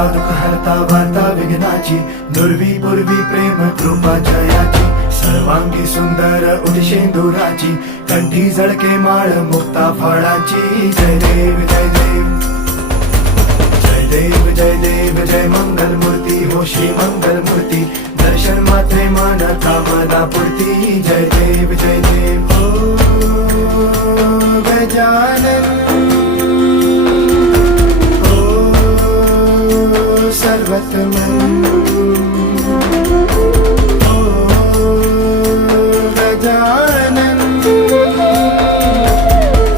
हरता दुःख हरता वार्ता विघ्नाची, दुर्वी पूर्वी प्रेम कृपा जयाची, सर्वांगी सुंदर उदिशेंदुराची, कंठी झळके माळ मुक्ता फळाची. जय देव जय देव जय देव जय देव जय मंगल मूर्ती हो श्री मंगल मूर्ती, दर्शन मात्रे मन कामना पूर्ती. जय देव जय देव हो गजानन हो सर्वतमन.